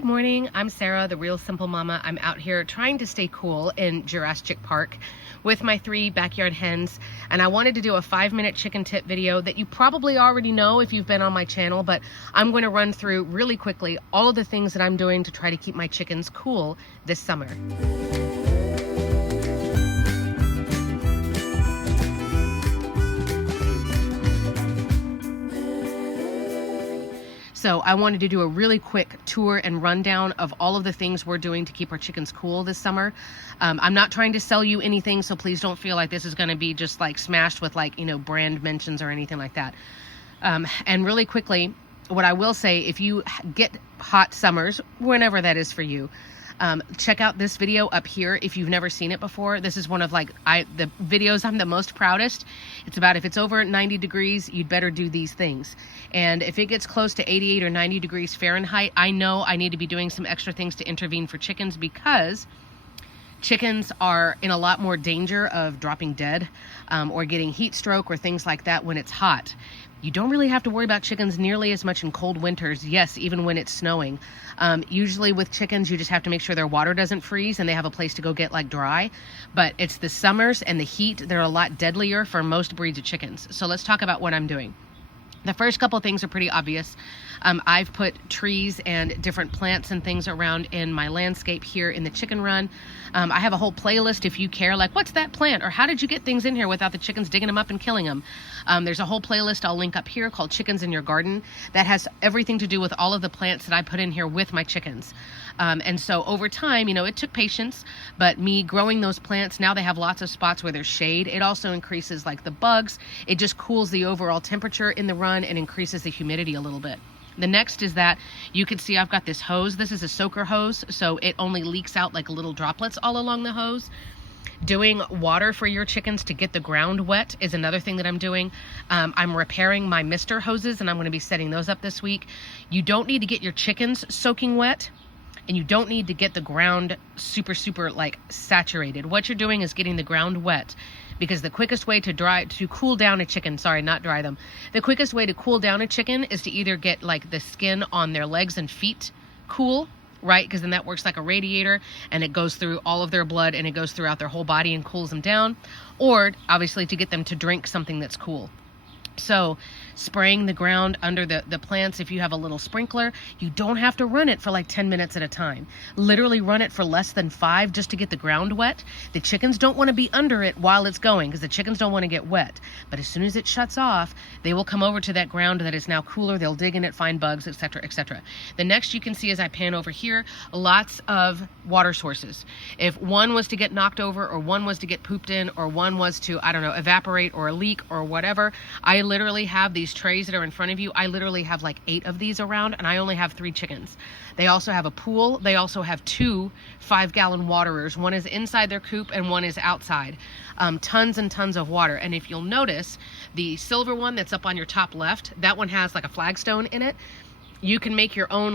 Good morning, I'm Sarah, the Real Simple Mama. I'm out here trying to stay cool in Jurassic Park with my 3 backyard hens, and I wanted to do a 5-minute chicken tip video that you probably already know if you've been on my channel, but I'm going to run through really quickly all of the things that I'm doing to try to keep my chickens cool this summer. So I wanted to do a really quick tour and rundown of all of the things we're doing to keep our chickens cool this summer. I'm not trying to sell you anything, so please don't feel like this is going to be just like smashed with like, brand mentions or anything like that. And really quickly, what I will say, if you get hot summers, whenever that is for you, check out this video up here if you've never seen it before. This is one of the videos I'm the most proudest. It's about if it's over 90 degrees, you'd better do these things. And if it gets close to 88 or 90 degrees Fahrenheit, I know I need to be doing some extra things to intervene for chickens, because chickens are in a lot more danger of dropping dead or getting heat stroke or things like that when it's hot. You don't really have to worry about chickens nearly as much in cold winters. Yes, even when it's snowing. Usually with chickens, you just have to make sure their water doesn't freeze and they have a place to go get like dry. But it's the summers and the heat, they're a lot deadlier for most breeds of chickens. So let's talk about what I'm doing. The first couple things are pretty obvious. I've put trees and different plants and things around in my landscape here in the chicken run. I have a whole playlist if you care, like what's that plant or how did you get things in here without the chickens digging them up and killing them. There's a whole playlist I'll link up here called Chickens in Your Garden that has everything to do with all of the plants that I put in here with my chickens. And so over time, it took patience, but me growing those plants, now they have lots of spots where there's shade. It also increases like the bugs. It just cools the overall temperature in the run and increases the humidity a little bit. The next is that you can see I've got this hose. This is a soaker hose, so it only leaks out like little droplets all along the hose. Doing water for your chickens to get the ground wet is another thing that I'm doing. I'm repairing my mister hoses, and I'm going to be setting those up this week. You don't need to get your chickens soaking wet, and you don't need to get the ground super like saturated. What you're doing is getting the ground wet, because the quickest way to cool down a chicken, the quickest way to cool down a chicken is to either get like the skin on their legs and feet cool, right? Because then that works like a radiator and it goes through all of their blood and it goes throughout their whole body and cools them down, or obviously to get them to drink something that's cool. So spraying the ground under the plants, if you have a little sprinkler, you don't have to run it for like 10 minutes at a time. Literally run it for less than 5 just to get the ground wet. The chickens don't want to be under it while it's going, because the chickens don't want to get wet. But as soon as it shuts off, they will come over to that ground that is now cooler. They'll dig in it, find bugs, etc., etc. The next you can see as I pan over here, lots of water sources. If one was to get knocked over, or one was to get pooped in, or one was to, evaporate or leak or whatever, I literally have these trays that are in front of you. I literally have like 8 of these around, and I only have 3 chickens. They also have a pool. They also have 2 5-gallon waterers. One is inside their coop and one is outside. Tons and tons of water. And if you'll notice, the silver one that's up on your top left, that one has like a flagstone in it. You can make your own,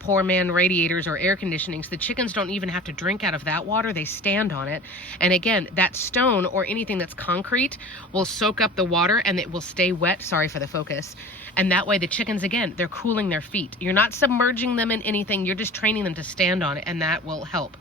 poor man radiators or air conditionings. The chickens don't even have to drink out of that water. They stand on it. And again, that stone or anything that's concrete will soak up the water and it will stay wet. Sorry for the focus. And that way the chickens, again, they're cooling their feet. You're not submerging them in anything. You're just training them to stand on it, and that will help.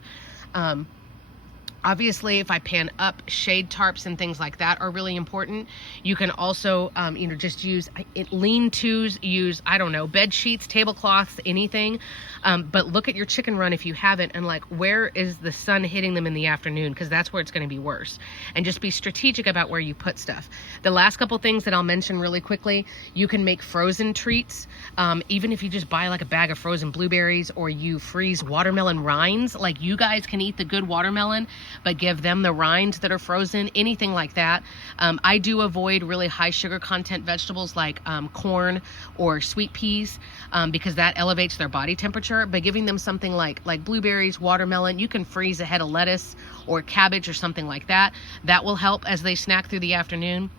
Obviously, if I pan up, shade tarps and things like that are really important. You can also, just use lean-tos, use, bed sheets, tablecloths, anything. But look at your chicken run if you haven't, and where is the sun hitting them in the afternoon? Because that's where it's going to be worse. And just be strategic about where you put stuff. The last couple things that I'll mention really quickly, you can make frozen treats. Even if you just buy like a bag of frozen blueberries, or you freeze watermelon rinds, you guys can eat the good watermelon, but give them the rinds that are frozen, anything like that. I do avoid really high sugar content vegetables like corn or sweet peas, because that elevates their body temperature. But giving them something like blueberries, watermelon, you can freeze a head of lettuce or cabbage or something like that. That will help as they snack through the afternoon.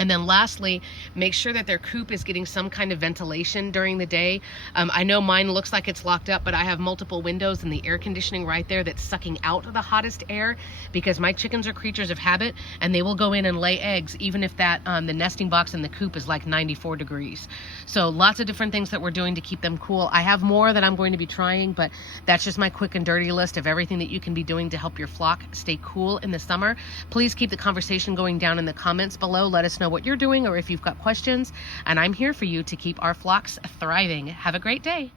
And then lastly, make sure that their coop is getting some kind of ventilation during the day. I know mine looks like it's locked up, but I have multiple windows and the air conditioning right there that's sucking out the hottest air, because my chickens are creatures of habit and they will go in and lay eggs even if that the nesting box in the coop is like 94 degrees. So lots of different things that we're doing to keep them cool. I have more that I'm going to be trying, but that's just my quick and dirty list of everything that you can be doing to help your flock stay cool in the summer. Please keep the conversation going down in the comments below. Let us know what you're doing or if you've got questions, and I'm here for you to keep our flocks thriving. Have a great day.